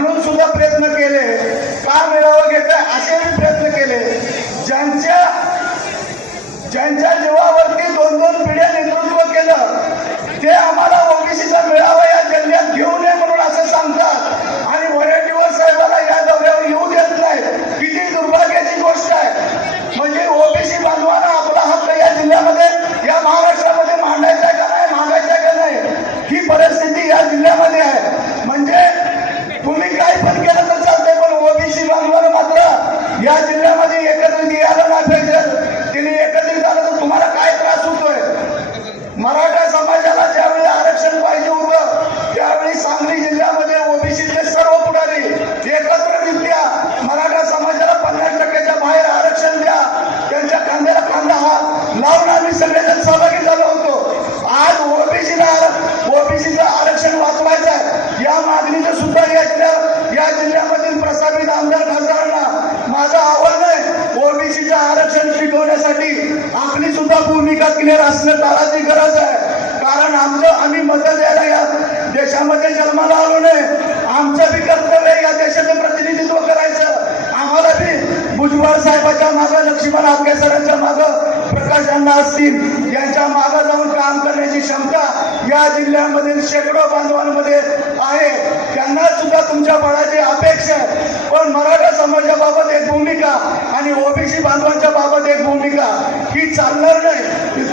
म्हणून सुद्धा प्रयत्न केले. का मिळावं घेत असे प्रयत्न केले. ज्यांच्या ज्यांच्या जीवावरती दोन दोन पिढ्या नेतृत्व केलं ते आम्हाला ओबीसीचा मेळावा या जिल्ह्यात घेऊ नये म्हणून असं सांगतात. आणि वडेट्टीवर साहेबाला या दौऱ्यावर येऊ देत नाही किती दुर्भाग्याची गोष्ट आहे. म्हणजे ओबीसी बांधवांना आपला हक्क या जिल्ह्यामध्ये या महाराष्ट्रामध्ये मांडायचा आहे का नाही मागायचा आहे का नाही ही परिस्थिती या जिल्ह्यामध्ये आहे. म्हणजे तुम्ही काय पण केलं तर चालतंय पण ओबीसी बांधवांना मात्र या जिल्ह्यामध्ये एकत्रित यायला नाही पाहिजे. तिने एकत्रित आलं तर तुम्हाला काय त्रास होतोय? मराठा समाजाला ज्यावेळी आरक्षण पाहिजे होतं त्यावेळी सांगली जिल्ह्यामध्ये ओबीसीचे सर्व पुढारी एकत्ररित्या मराठा समाजाला पन्नास टक्क्याच्या बाहेर आरक्षण द्या. त्यांच्या खांद्याला खांदा हा लावून आम्ही सगळेजण सहभागी भूमिका क्लिअर असणं काळाची गरज आहे. कारण आमचं आम्ही मत द्यायला या देशामध्ये जन्माला आलो नाही. आमचं बी कर्तव्य या देशाचं प्रतिनिधित्व करायचं. आम्हाला बी भुजबळ साहेबाच्या मागं लक्ष्मण आपके सरांच्या मागं प्रकाश अण्णा असतील. यांच्या मागं जाऊन काम करण्याची क्षमता या जिल्ह्यामधील शेकडो बांधवांमध्ये आहे. त्यांना सुद्धा तुमच्या बळाची अपेक्षा आहे. पण मराठा समाजाबाबत एक भूमिका आणि ओबीसी बांधवांच्या बाबत एक भूमिका. ही चालणार नाही.